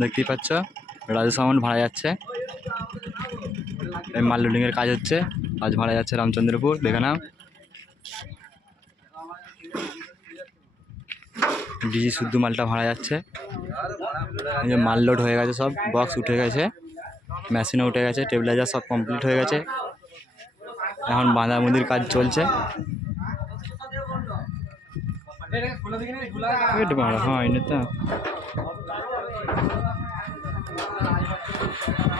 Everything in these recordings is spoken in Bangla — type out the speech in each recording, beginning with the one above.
দেখতেই পাচ্ছ? রাজু সামন ভাড়া যাচ্ছে। এই মাল লোডিংয়ের কাজ হচ্ছে। আজ ভাড়া যাচ্ছে রামচন্দ্রপুর, দেখে নাও। ডিজি শুদ্ধ মালটা ভাড়া যাচ্ছে। এই যে মাল লোড হয়ে গেছে সব বক্স উঠে গেছে। মেশিনও উঠে গেছে টেবিলাইজার সব কমপ্লিট হয়ে গেছে। এখন বাঁধাবুঁদির কাজ চলছে। হ্যাঁ মারা হয় না তো।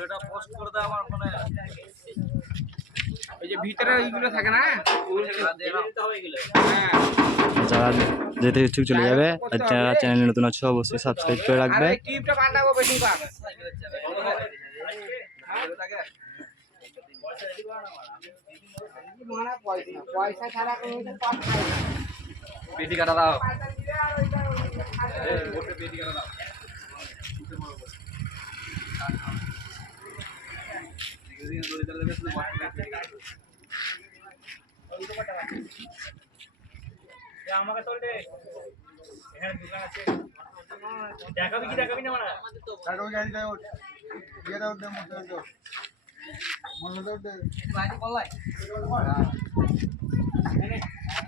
ভিডিওটা পোস্ট করে দাও আমার ফোনে এই যে ভিতরে ওইগুলো থাকে না হ্যাঁ? যারা যেতে ইচ্ছুক চলে যাবে আর যারা চ্যানেলে নতুন আছে অবশ্যই সাবস্ক্রাইব করে রাখবে। পয়সা ছাড়া পেটি কাটা দাও। আমাকে তো দোকান আছে দেখাবি কি দেখাবি না মারা বাড়ি বলাই